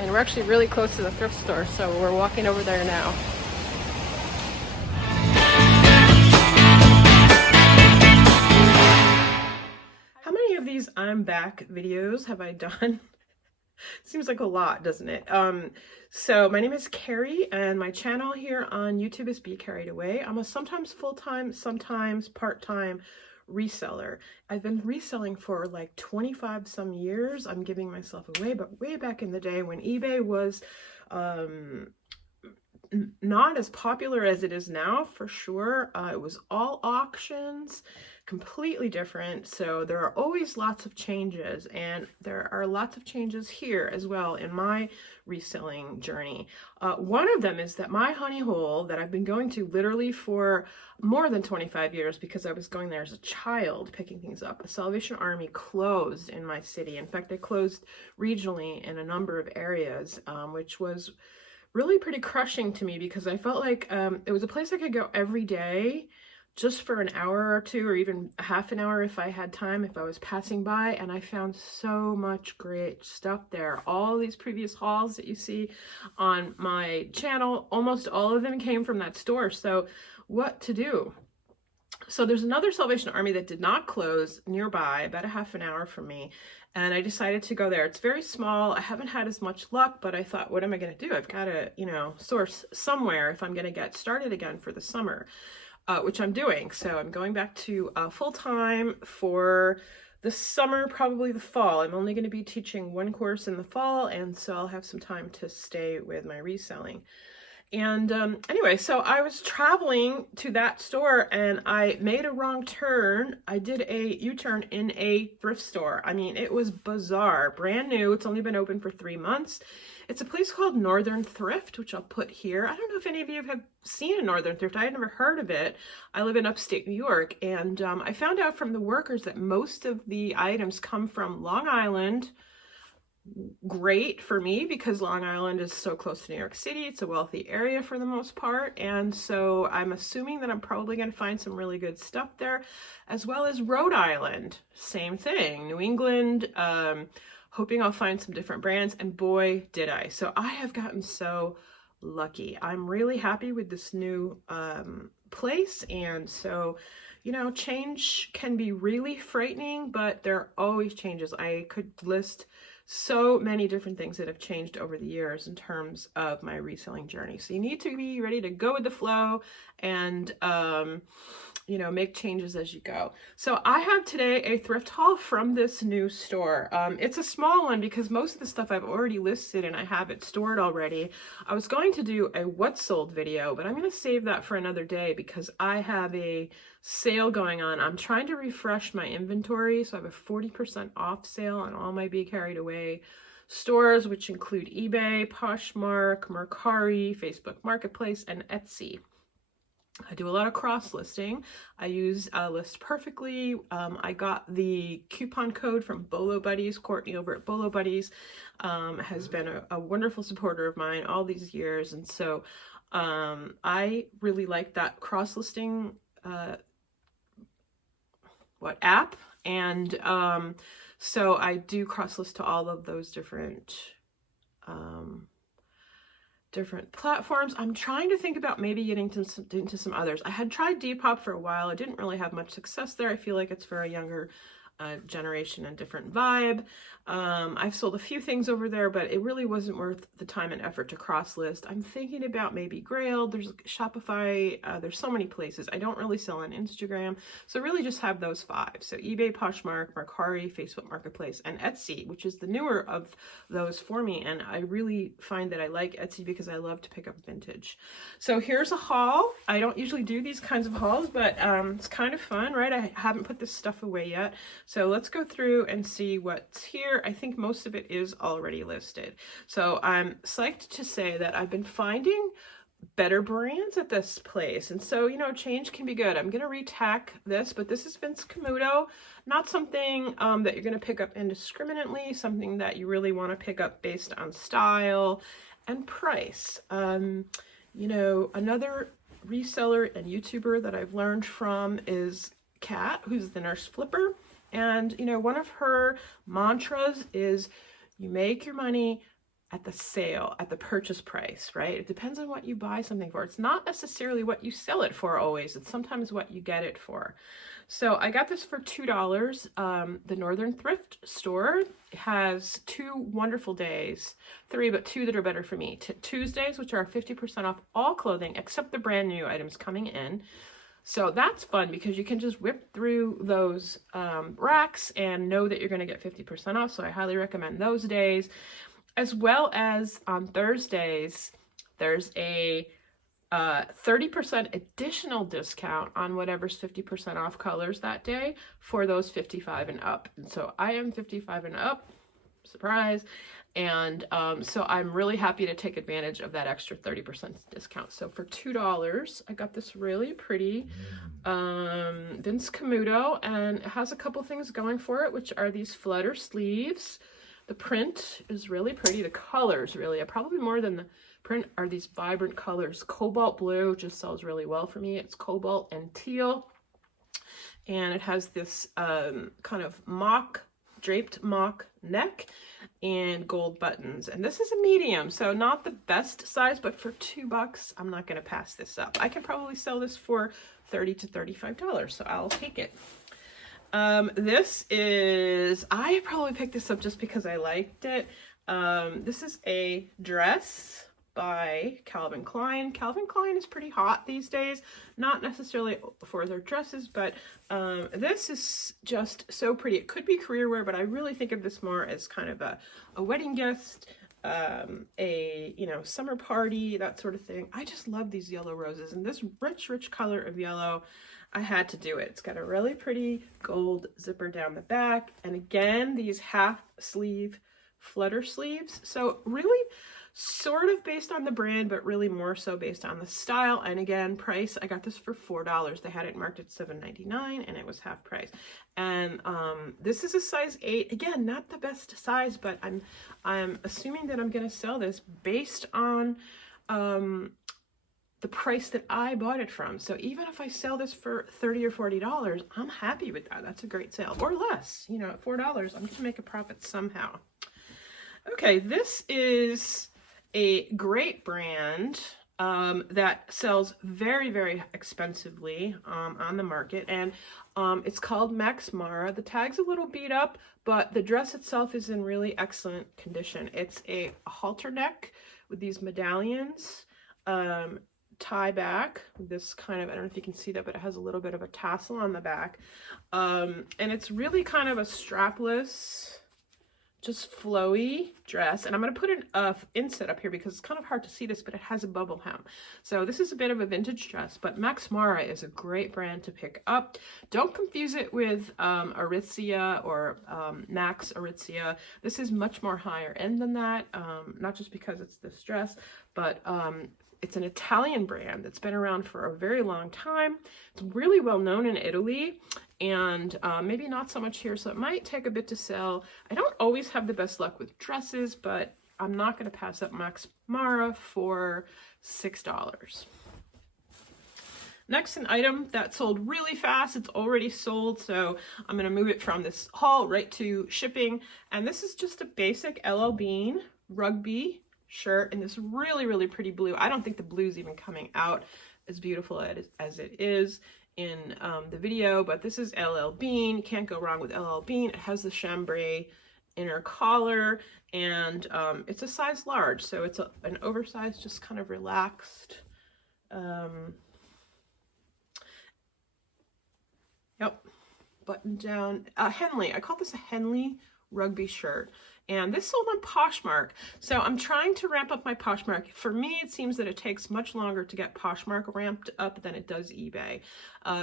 and we're actually really close to the thrift store, so we're walking over there now. How many of these I'm back videos have I done? Seems like a lot, doesn't it? So my name is Carrie, and my channel here on YouTube is Be Carried Away. I'm a sometimes full-time, sometimes part-time reseller. I've been reselling for like 25 some years. I'm giving myself away, but way back in the day when eBay was not as popular as it is now, for sure. It was all auctions, completely different. So there are always lots of changes, and there are lots of changes here as well in my reselling journey. One of them is that my honey hole that I've been going to literally for more than 25 years, because I was going there as a child picking things up, the Salvation Army closed in my city. In fact, they closed regionally in a number of areas, which was really pretty crushing to me, because I felt like it was a place I could go every day just for an hour or two, or even half an hour if I had time, if I was passing by, and I found so much great stuff there. All these previous hauls that you see on my channel, almost all of them came from that store. So what to do? So there's another Salvation Army that did not close nearby, about a half an hour from me, and I decided to go there. It's very small. I haven't had as much luck, but I thought, what am I going to do? I've got to, source somewhere if I'm going to get started again for the summer, which I'm doing. So I'm going back to full-time for the summer, probably the fall. I'm only going to be teaching one course in the fall, and so I'll have some time to stay with my reselling. And anyway, so I was traveling to that store and I made a wrong turn. I did a U-turn in a thrift store. I mean, it was bizarre, brand new. It's only been open for 3 months. It's a place called Northern Thrift, which I'll put here. I don't know if any of you have seen a Northern Thrift. I had never heard of it. I live in upstate New York, and I found out from the workers that most of the items come from Long Island. Great for me, because Long Island is so close to New York City. It's a wealthy area for the most part, and so I'm assuming that I'm probably going to find some really good stuff there, as well as Rhode Island. Same thing. New England, hoping I'll find some different brands, and boy did I. So I have gotten so lucky. I'm really happy with this new place, and so change can be really frightening, but there are always changes. I could list so many different things that have changed over the years in terms of my reselling journey. So you need to be ready to go with the flow and, make changes as you go. So I have today a thrift haul from this new store. It's a small one because most of the stuff I've already listed and I have it stored already. I was going to do a what sold video, but I'm going to save that for another day because I have a sale going on. I'm trying to refresh my inventory, so I have a 40% off sale on all my Be Carried Away stores, which include eBay, Poshmark, Mercari, Facebook Marketplace, and Etsy. I do a lot of cross listing. I use List Perfectly. I got the coupon code from Bolo Buddies. Courtney over at Bolo Buddies has been a wonderful supporter of mine all these years, and so I really like that cross listing app, and so I do cross list to all of those different platforms. I'm trying to think about maybe getting into some others. I had tried Depop for a while. I didn't really have much success there. I feel like it's for a younger generation and different vibe. I've sold a few things over there, but it really wasn't worth the time and effort to cross list. I'm thinking about maybe Grail. There's Shopify. There's so many places. I don't really sell on Instagram, so really just have those 5. So eBay, Poshmark, Mercari, Facebook Marketplace, and Etsy, which is the newer of those for me. And I really find that I like Etsy because I love to pick up vintage. So here's a haul. I don't usually do these kinds of hauls, but it's kind of fun, right? I haven't put this stuff away yet. So let's go through and see what's here. I think most of it is already listed. So I'm psyched to say that I've been finding better brands at this place. And so, change can be good. I'm going to retack this, but this is Vince Camuto, not something that you're going to pick up indiscriminately, something that you really want to pick up based on style and price. Another reseller and YouTuber that I've learned from is Kat, who's the Nurse Flipper. And, one of her mantras is you make your money at the sale, at the purchase price, right? It depends on what you buy something for. It's not necessarily what you sell it for always. It's sometimes what you get it for. So I got this for $2. The Northern Thrift store has 2 wonderful days, 3, but 2 that are better for me. Tuesdays, which are 50% off all clothing except the brand new items coming in. So that's fun because you can just whip through those racks and know that you're going to get 50% off. So I highly recommend those days. As well as on Thursdays, there's a 30% additional discount on whatever's 50% off colors that day for those 55 and up. And so I am 55 and up, surprise. And so I'm really happy to take advantage of that extra 30% discount. So for $2, I got this really pretty Vince Camuto, and it has a couple things going for it, which are these flutter sleeves. The print is really pretty. The colors really, probably more than the print, are these vibrant colors. Cobalt blue just sells really well for me. It's cobalt and teal. And it has this kind of draped mock neck and gold buttons. And this is a medium, so not the best size, but for $2, I'm not going to pass this up. I can probably sell this for $30 to $35, so I'll take it. This is, I probably picked this up just because I liked it. This is a dress by Calvin Klein. Calvin Klein is pretty hot these days, not necessarily for their dresses, but this is just so pretty. It could be career wear, but I really think of this more as kind of a wedding guest, a, you know, summer party, that sort of thing. I just love these yellow roses, and this rich color of yellow, I had to do it. It's got a really pretty gold zipper down the back. And again, these half sleeve flutter sleeves. So really sort of based on the brand, but really more so based on the style. And again, price, I got this for $4. They had it marked at $7.99 and it was half price. And this is a size 8. Again, not the best size, but I'm assuming that I'm going to sell this based on the price that I bought it from. So even if I sell this for $30 or $40, I'm happy with that. That's a great sale. Or less, you know, at $4, I'm going to make a profit somehow. Okay, this is a great brand that sells very expensively on the market, and it's called Max Mara. The tag's a little beat up, but the dress itself is in really excellent condition. It's a halter neck with these medallions, tie back, this kind of, I don't know if you can see that, but it has a little bit of a tassel on the back, and it's really kind of a strapless, just flowy dress. And I'm going to put an inset up here because it's kind of hard to see this, but it has a bubble hem. So this is a bit of a vintage dress, but Max Mara is a great brand to pick up. Don't confuse it with Aritzia or Max Aritzia. This is much more higher end than that, not just because it's this dress, but it's an Italian brand that's been around for a very long time. It's really well known in Italy, and maybe not so much here, so it might take a bit to sell. I don't always have the best luck with dresses, but I'm not going to pass up Max Mara for $6. Next, an item that sold really fast. It's already sold, so I'm going to move it from this haul right to shipping. And this is just a basic LL Bean rugby shirt in this really pretty blue. I don't think the blue's even coming out as beautiful as it is in the video, but this is LL Bean. You can't go wrong with LL Bean. It has the chambray inner collar, and it's a size large, so it's an oversized, just kind of relaxed, button down, Henley. I call this a Henley rugby shirt. And this sold on Poshmark. So I'm trying to ramp up my Poshmark. For me, it seems that it takes much longer to get Poshmark ramped up than it does eBay.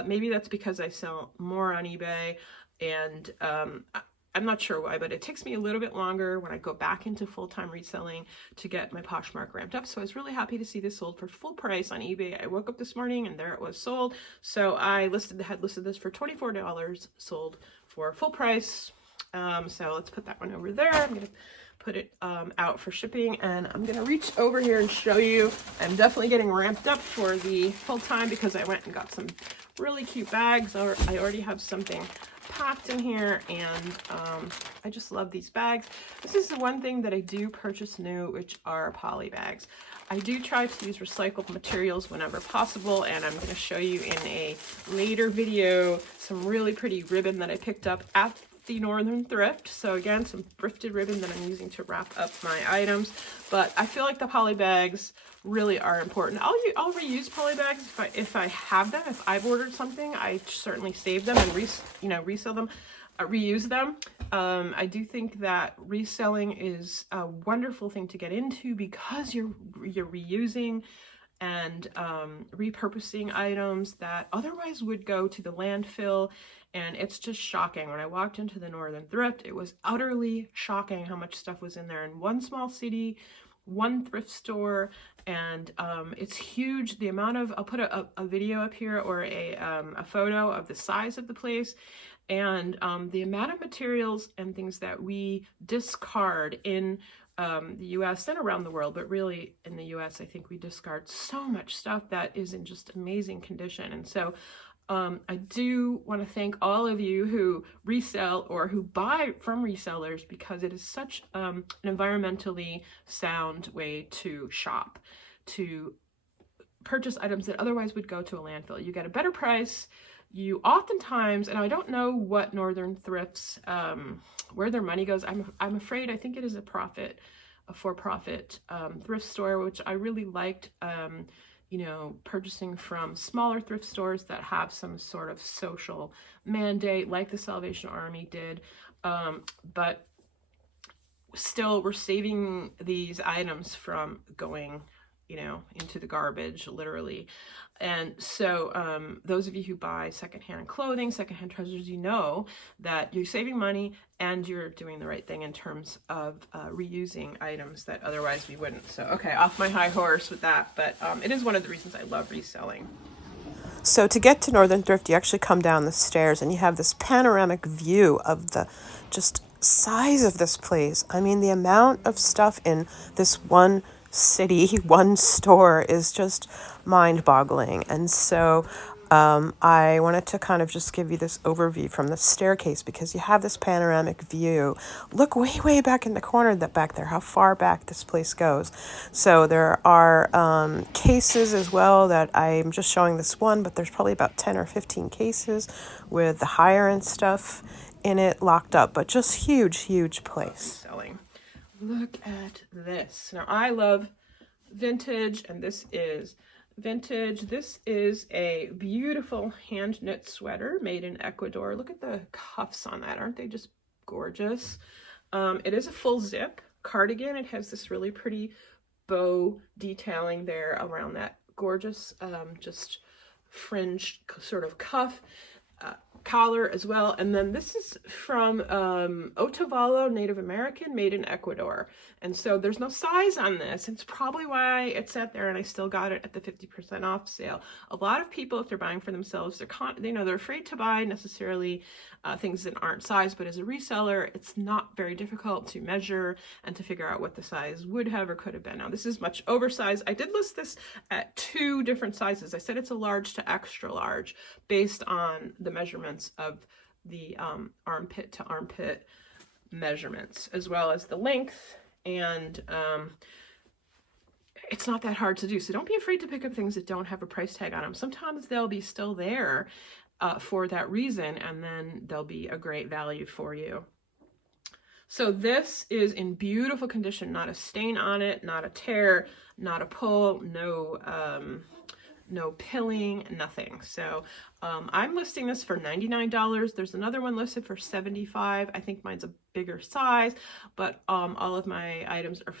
Maybe that's because I sell more on eBay, and I'm not sure why, but it takes me a little bit longer when I go back into full-time reselling to get my Poshmark ramped up. So I was really happy to see this sold for full price on eBay. I woke up this morning and there it was sold. So I had listed this for $24, sold for full price. So let's put that one over there. I'm going to put it out for shipping, and I'm going to reach over here and show you. I'm definitely getting ramped up for the full time because I went and got some really cute bags, or I already have something packed in here, and I just love these bags. This is the one thing that I do purchase new, which are poly bags. I do try to use recycled materials whenever possible, and I'm going to show you in a later video some really pretty ribbon that I picked up at the Northern Thrift. So again, some thrifted ribbon that I'm using to wrap up my items. But I feel like the poly bags really are important. I'll reuse poly bags if I have them. If I've ordered something, I certainly save them and resell them, reuse them. I do think that reselling is a wonderful thing to get into because you're reusing and repurposing items that otherwise would go to the landfill. And it's just shocking. When I walked into the Northern Thrift, it was utterly shocking how much stuff was in there in one small city, one thrift store, and it's huge. The amount of, I'll put a video up here, or a photo of the size of the place, and the amount of materials and things that we discard in the US and around the world, but really in the US, I think we discard so much stuff that is in just amazing condition. And so I do want to thank all of you who resell or who buy from resellers, because it is such an environmentally sound way to shop, to purchase items that otherwise would go to a landfill. You get a better price. You oftentimes, and I don't know what Northern Thrifts, where their money goes. I'm afraid, I think it is a for-profit thrift store, which I really liked. You know, purchasing from smaller thrift stores that have some sort of social mandate, like the Salvation Army did. But still, we're saving these items from going, you know, into the garbage, literally. And so those of you who buy secondhand clothing, secondhand treasures, you know that you're saving money and you're doing the right thing in terms of reusing items that otherwise we wouldn't. So, okay, off my high horse with that, but it is one of the reasons I love reselling. So to get to Northern Thrift, you actually come down the stairs and you have this panoramic view of the just size of this place. I mean, the amount of stuff in this one city, one store, is just mind-boggling. And so I wanted to kind of just give you this overview from the staircase, because you have this panoramic view. Look way back in the corner, that back there, how far back this place goes. So there are cases as well that I'm just showing this one, but there's probably about 10 or 15 cases with the higher end stuff in it locked up, but just huge place. Selling. Look at this. Now, I love vintage, and this is vintage. This is a beautiful hand knit sweater made in Ecuador. Look at the cuffs on that. Aren't they just gorgeous? It is a full zip cardigan. It has this really pretty bow detailing there around that gorgeous just fringed sort of cuff. Collar as well. And then this is from Otavalo, Native American, made in Ecuador. And so there's no size on this. It's probably why it sat there and I still got it at the 50% off sale. A lot of people, if they're buying for themselves, they're afraid to buy necessarily things that aren't size, but as a reseller, it's not very difficult to measure and to figure out what the size would have or could have been. Now, this is much oversized. I did list this at 2 different sizes. I said it's a large to extra large based on the measurements of the armpit to armpit measurements, as well as the length. And it's not that hard to do. So don't be afraid to pick up things that don't have a price tag on them. Sometimes they'll be still there for that reason, and then they'll be a great value for you. So this is in beautiful condition, not a stain on it, not a tear, not a pull, no pilling, nothing. So I'm listing this for $99. There's another one listed for $75. I think mine's a bigger size, but all of my items are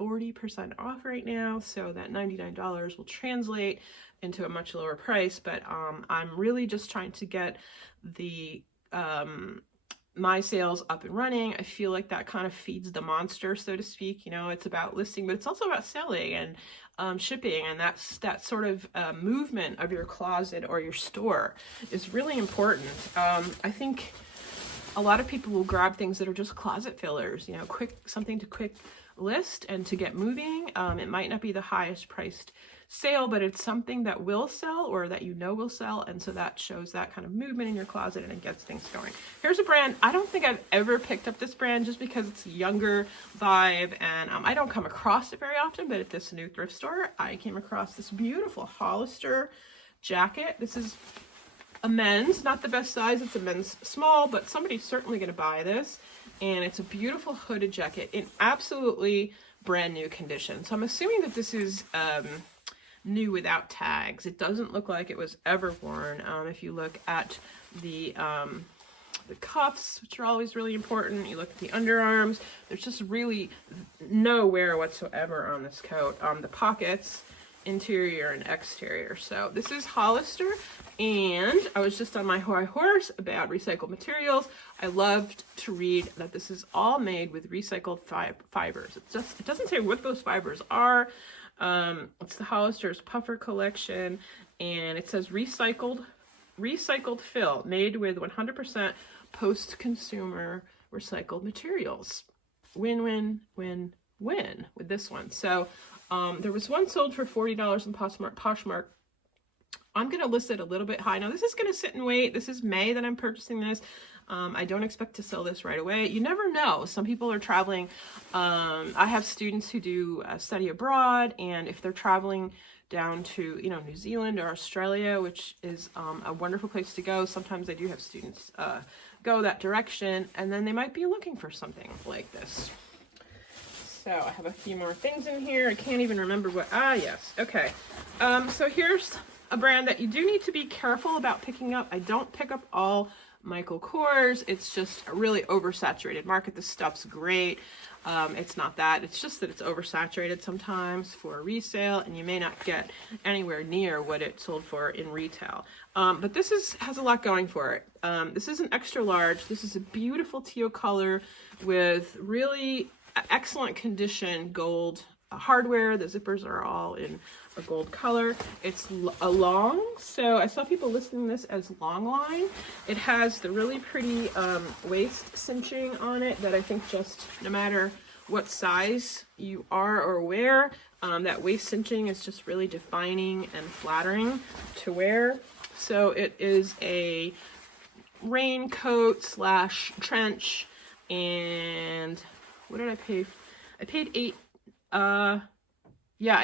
40% off right now, so that $99 will translate into a much lower price. But I'm really just trying to get the my sales up and running. I feel like that kind of feeds the monster, so to speak. You know, it's about listing, but it's also about selling and shipping, and that sort of movement of your closet or your store is really important. I think a lot of people will grab things that are just closet fillers, you know, something to quick list and to get moving. It might not be the highest priced sale, but it's something that will sell or that you know will sell, and so that shows that kind of movement in your closet and it gets things going. Here's a brand, I don't think I've ever picked up this brand just because it's a younger vibe, and I don't come across it very often, but at this new thrift store I came across this beautiful Hollister jacket. This is a men's, not the best size, it's a men's small, but somebody's certainly going to buy this, and it's a beautiful hooded jacket in absolutely brand new condition. So I'm assuming that this is new without tags. It doesn't look like it was ever worn. If you look at the cuffs, which are always really important, you look at the underarms, there's just really no wear whatsoever on this coat. The pockets, interior and exterior. So this is Hollister, and I was just on my high horse about recycled materials. I loved to read that this is all made with recycled fibers. It doesn't say what those fibers are. It's the Hollister's puffer collection, and it says recycled fill made with 100% post-consumer recycled materials. Win, win, win, win with this one. So there was one sold for $40 in Poshmark. I'm going to list it a little bit high. Now this is going to sit and wait. This is May that I'm purchasing this. I don't expect to sell this right away. You never know. Some people are traveling. I have students who do study abroad, and if they're traveling down to, you know, New Zealand or Australia, which is a wonderful place to go, sometimes I do have students go that direction, and then they might be looking for something like this. So I have a few more things in here. I can't even remember what, yes, okay. So here's a brand that you do need to be careful about picking up. I don't pick up all Michael Kors. It's just a really oversaturated market. This stuff's great. It's not that. It's just that it's oversaturated sometimes for resale, and you may not get anywhere near what it sold for in retail. But this has a lot going for it. This is an extra large. This is a beautiful teal color with really excellent condition gold hardware. The zippers are all in a gold color. It's a long, so I saw people listing this as long line. It has the really pretty waist cinching on it that I think just no matter what size you are or wear, that waist cinching is just really defining and flattering to wear. So it is a raincoat slash trench, and what did I pay? I paid I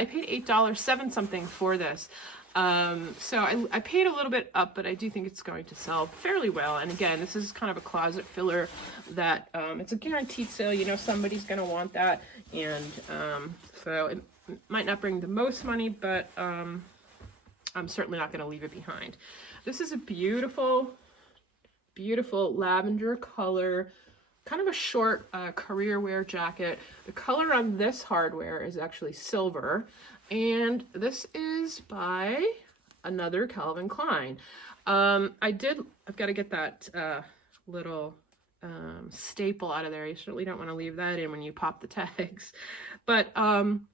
paid $8, 7 something for this. So I paid a little bit up, but I do think it's going to sell fairly well. And again, this is kind of a closet filler that it's a guaranteed sale. You know, somebody's going to want that. And so it might not bring the most money, but I'm certainly not going to leave it behind. This is a beautiful, beautiful lavender color, kind of a short career wear jacket. The color on this hardware is actually silver, and this is by another Calvin Klein. I've got to get that little staple out of there. You certainly don't want to leave that in when you pop the tags. But Calvin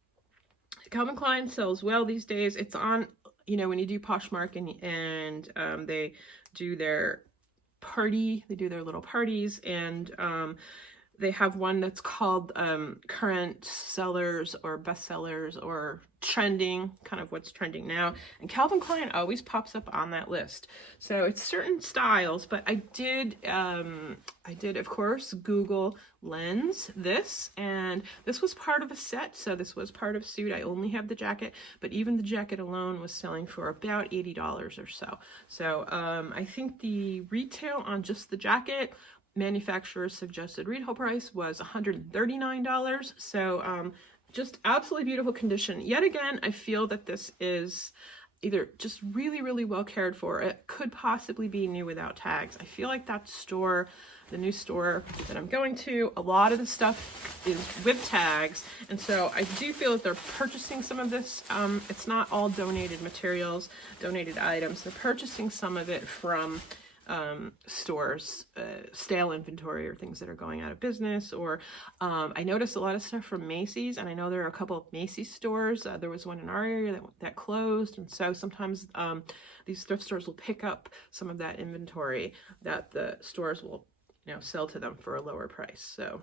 Klein sells well these days. It's on, you know, when you do Poshmark and they do their little parties, and they have one that's called current sellers or bestsellers or trending, kind of what's trending now, and Calvin Klein always pops up on that list. So it's certain styles, but I did of course Google lens this, and this was part of a set, so this was part of suit. I only have the jacket, but even the jacket alone was selling for about $80 or so. So I think the retail on just the jacket, manufacturer's suggested retail price was $139. So just absolutely beautiful condition. Yet again, I feel that this is either just really, really well cared for. It could possibly be new without tags. I feel like that store, the new store that I'm going to, a lot of the stuff is with tags, and so I do feel that they're purchasing some of this. It's not all donated materials, donated items. They're purchasing some of it from stores, stale inventory or things that are going out of business, or I noticed a lot of stuff from Macy's, and I know there are a couple of Macy's stores. There was one in our area that closed, and so sometimes these thrift stores will pick up some of that inventory that the stores will, you know, sell to them for a lower price. So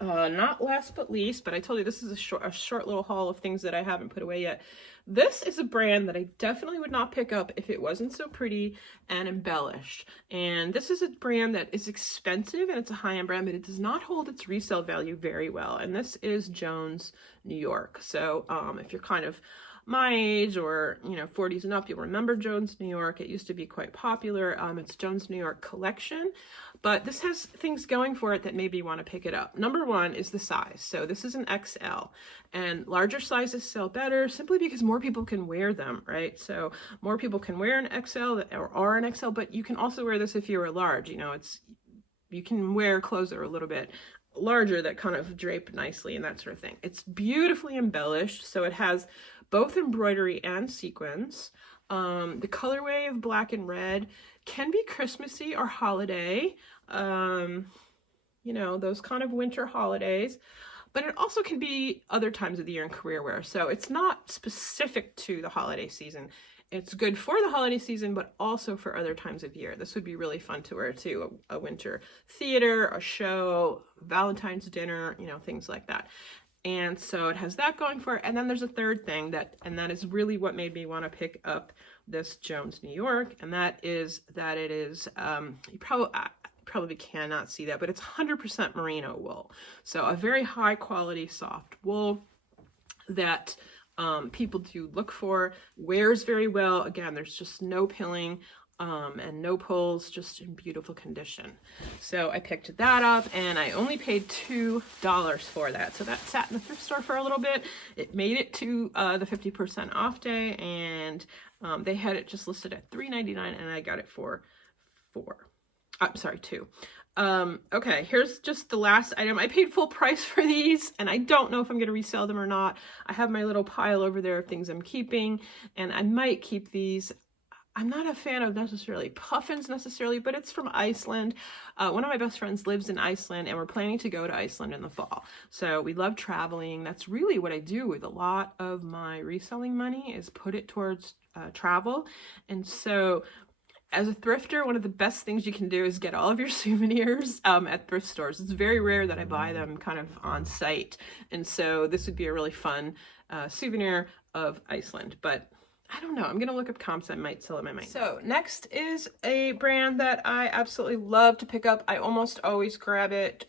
Not last but least, but I told you this is a short little haul of things that I haven't put away yet. This is a brand that I definitely would not pick up if it wasn't so pretty and embellished. And this is a brand that is expensive and it's a high-end brand, but it does not hold its resale value very well. And this is Jones, New York. So if you're kind of my age or 40s and up, you'll remember Jones New York. It used to be quite popular. It's Jones New York collection, but this has things going for it that maybe you want to pick it up. Number one is the size. So this is an XL, and larger sizes sell better simply because more people can wear them, right? So more people can wear an XL or are an XL, but you can also wear this if you're a large. You can wear clothes that are a little bit larger that kind of drape nicely and that sort of thing. It's beautifully embellished, so it has both embroidery and sequins. The colorway of black and red can be Christmassy or holiday, those kind of winter holidays, but it also can be other times of the year in career wear. So it's not specific to the holiday season. It's good for the holiday season, but also for other times of year. This would be really fun to wear to a winter theater, a show, Valentine's dinner, things like that. And so it has that going for it. And then there's a third thing that is really what made me want to pick up this Jones New York. And that is that it is, you probably cannot see that, but it's 100% merino wool. So a very high quality soft wool that people do look for, wears very well. Again, there's just no pilling and no pulls, just in beautiful condition. So I picked that up and I only paid $2 for that. So that sat in the thrift store for a little bit. It made it to the 50% off day, and they had it just listed at $3.99 and I got it for $2. Okay, here's just the last item. I paid full price for these, and I don't know if I'm going to resell them or not. I have my little pile over there of things I'm keeping, and I might keep these. I'm not a fan of necessarily puffins but it's from Iceland. One of my best friends lives in Iceland, and we're planning to go to Iceland in the fall. So we love traveling. That's really what I do with a lot of my reselling money, is put it towards travel. And so as a thrifter, one of the best things you can do is get all of your souvenirs at thrift stores. It's very rare that I buy them kind of on site. And so this would be a really fun souvenir of Iceland. But I don't know. I'm going to look up comps. I might sell it. I might. So next is a brand that I absolutely love to pick up. I almost always grab it.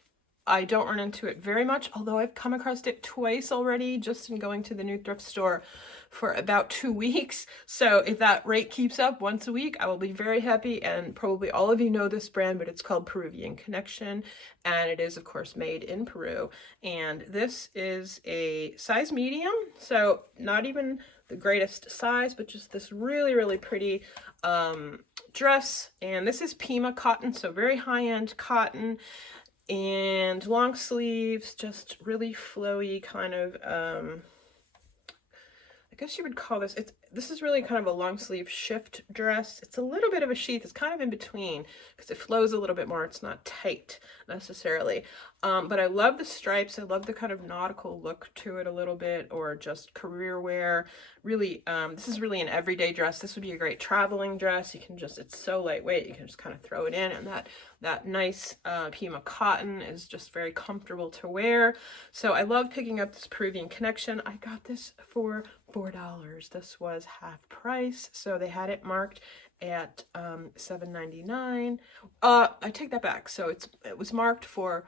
I don't run into it very much, although I've come across it twice already just in going to the new thrift store for about 2 weeks. So if that rate keeps up once a week, I will be very happy. And probably all of you know this brand, but it's called Peruvian Connection. And it is, of course, made in Peru. And this is a size medium. So not even the greatest size, but just this really, really pretty dress. And this is Pima cotton, so very high-end cotton, and long sleeves, just really flowy kind of, I guess you would call this, this is really kind of a long sleeve shift dress. It's a little bit of a sheath. It's kind of in between because it flows a little bit more. It's not tight necessarily. But I love the stripes. I love the kind of nautical look to it a little bit, or just career wear. Really, this is really an everyday dress. This would be a great traveling dress. You can just, it's so lightweight. You can just kind of throw it in, and that nice Pima cotton is just very comfortable to wear. So I love picking up this Peruvian Connection. I got this for $4. This was half price, so they had it marked at $7.99. I take that back. So it was marked for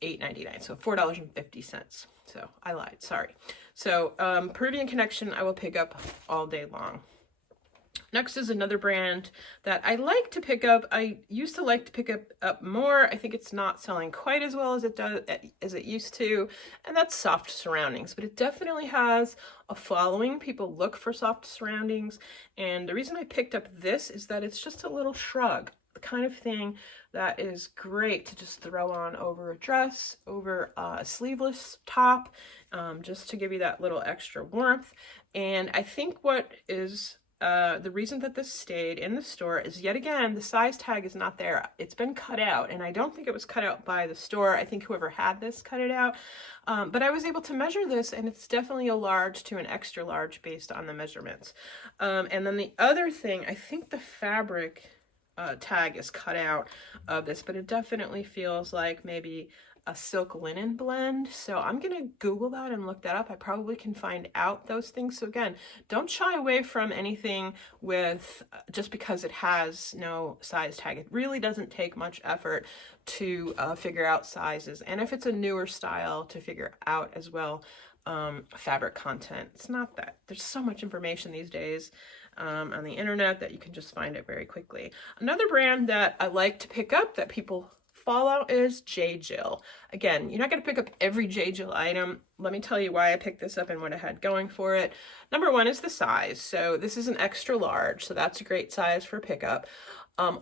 $8.99, so $4.50. So I lied, sorry. So Peruvian Connection I will pick up all day long. Next is another brand that I like to pick up. I used to like to pick up more. I think it's not selling quite as well as it used to, and that's Soft Surroundings. But it definitely has a following. People look for soft surroundings, and the reason I picked up this is that it's just a little shrug, the kind of thing that is great to just throw on over a dress, over a sleeveless top, just to give you that little extra warmth. And I think what is the reason that this stayed in the store is, yet again, the size tag is not there. It's been cut out, and I don't think it was cut out by the store. I think whoever had this cut it out. But I was able to measure this, and it's definitely a large to an extra large based on the measurements. And then the other thing, I think the fabric tag is cut out of this, but it definitely feels like maybe a silk linen blend. So I'm going to Google that and look that up. I probably can find out those things. So again, don't shy away from anything with just because it has no size tag. It really doesn't take much effort to figure out sizes. And if it's a newer style, to figure out as well fabric content. It's not that. There's so much information these days on the internet that you can just find it very quickly. Another brand that I like to pick up that people follow is J. Jill. Again, you're not going to pick up every J. Jill item. Let me tell you why I picked this up and what I had going for it. Number one is the size. So this is an extra large, so that's a great size for pickup.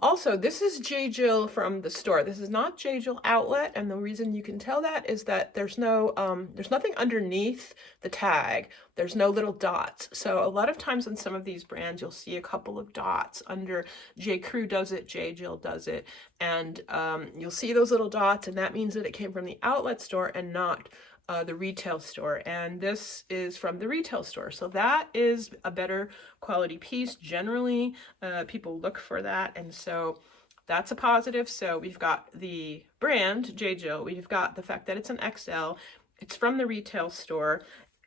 Also, this is J. Jill from the store. This is not J. Jill outlet, and the reason you can tell that is that there's nothing underneath the tag. There's no little dots. So a lot of times in some of these brands, you'll see a couple of dots under. J. Crew does it, J. Jill does it, and you'll see those little dots, and that means that it came from the outlet store and not the retail store, and this is from the retail store, so that is a better quality piece. Generally people look for that, and so that's a positive. So we've got the brand J. Jill, we've got the fact that it's an XL, it's from the retail store,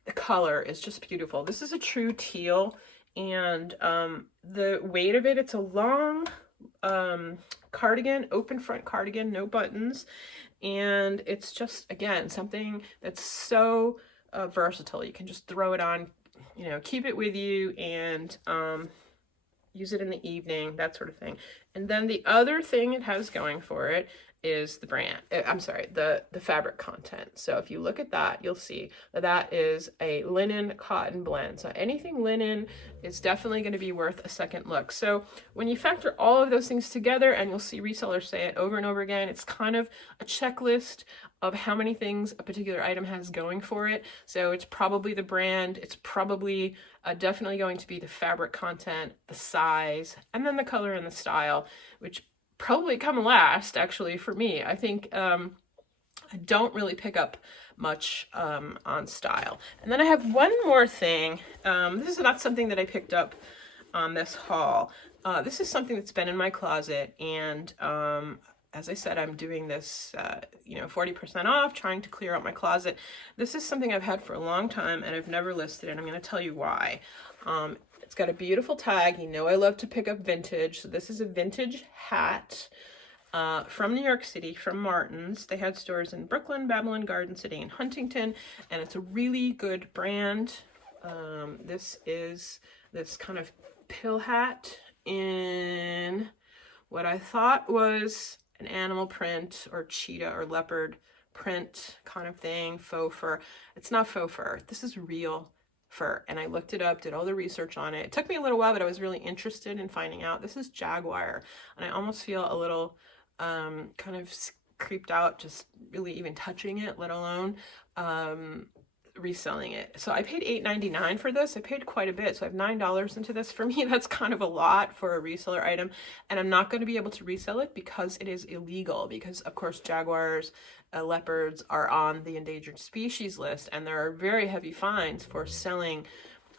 the color is just beautiful. This is a true teal, and the weight of it, it's a long cardigan, open front cardigan, no buttons, and it's just, again, something that's so versatile. You can just throw it on, you know, keep it with you, and use it in the evening, that sort of thing. And then the other thing it has going for it is the brand, I'm sorry, the fabric content. So if you look at that, you'll see that that is a linen cotton blend. So anything linen is definitely going to be worth a second look. So when you factor all of those things together, and you'll see resellers say it over and over again, it's kind of a checklist of how many things a particular item has going for it. So it's probably the brand, it's probably definitely going to be the fabric content, the size, and then the color and the style, which probably come last, actually, for me. I think I don't really pick up much on style. And then I have one more thing. This is not something that I picked up on this haul. This is something that's been in my closet, and as I said, I'm doing this, 40% off, trying to clear out my closet. This is something I've had for a long time, and I've never listed it. I'm going to tell you why. It's got a beautiful tag. You know I love to pick up vintage. So this is a vintage hat from New York City, from Martin's. They had stores in Brooklyn, Babylon, Garden City, and Huntington, and it's a really good brand. This is this kind of pill hat in what I thought was an animal print or cheetah or leopard print kind of thing, faux fur. It's not faux fur. This is real fur, and I looked it up, did all the research on it. It took me a little while, but I was really interested in finding out. This is Jaguar, and I almost feel a little kind of creeped out just really even touching it, let alone reselling it. So I paid $8.99 for this. I paid quite a bit, so I have $9 into this. For me, that's kind of a lot for a reseller item, and I'm not going to be able to resell it because it is illegal, because of course jaguars, leopards are on the endangered species list, and there are very heavy fines for selling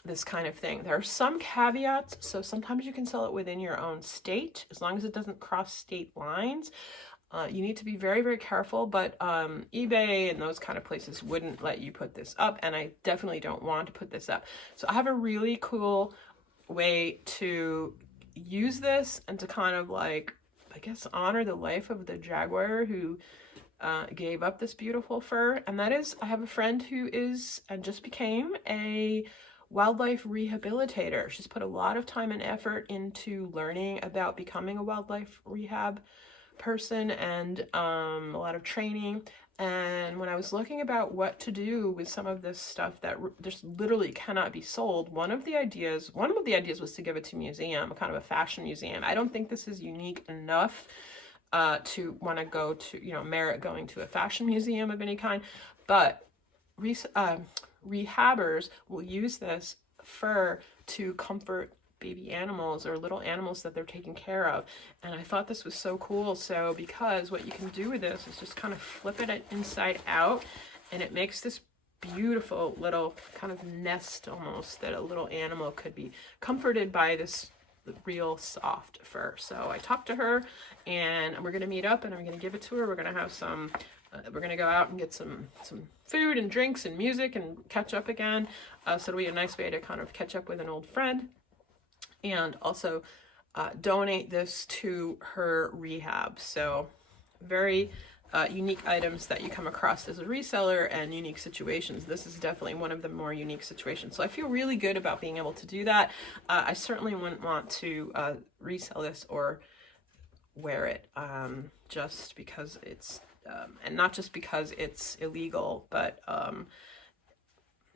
this kind of thing. There are some caveats, so sometimes you can sell it within your own state as long as it doesn't cross state lines. You need to be very, very careful, but eBay and those kind of places wouldn't let you put this up, and I definitely don't want to put this up. So I have a really cool way to use this and to kind of, like, I guess, honor the life of the jaguar who gave up this beautiful fur, and that is, I have a friend who is and just became a wildlife rehabilitator. She's put a lot of time and effort into learning about becoming a wildlife rehab person, and a lot of training. And when I was looking about what to do with some of this stuff that just literally cannot be sold, one of the ideas was to give it to a museum, kind of a fashion museum. I don't think this is unique enough to want to go to, merit going to a fashion museum of any kind, but rehabbers will use this fur to comfort baby animals or little animals that they're taking care of. And I thought this was so cool. So because what you can do with this is just kind of flip it inside out, and it makes this beautiful little kind of nest almost that a little animal could be comforted by, this real soft fur. So I talked to her, and we're going to meet up, and I'm going to give it to her. We're going to have some we're gonna go out and get some food and drinks and music and catch up again. So it'll be a nice way to kind of catch up with an old friend, and also donate this to her rehab. So very unique items that you come across as a reseller and unique situations. This is definitely one of the more unique situations. So I feel really good about being able to do that. I certainly wouldn't want to resell this or wear it just because it's, and not just because it's illegal, but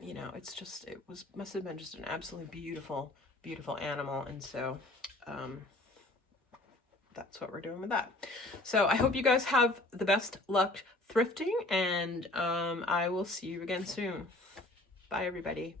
you know, it's just, must have been just an absolutely beautiful, beautiful animal. And so that's what we're doing with that. So I hope you guys have the best luck thrifting, and I will see you again soon. Bye, everybody.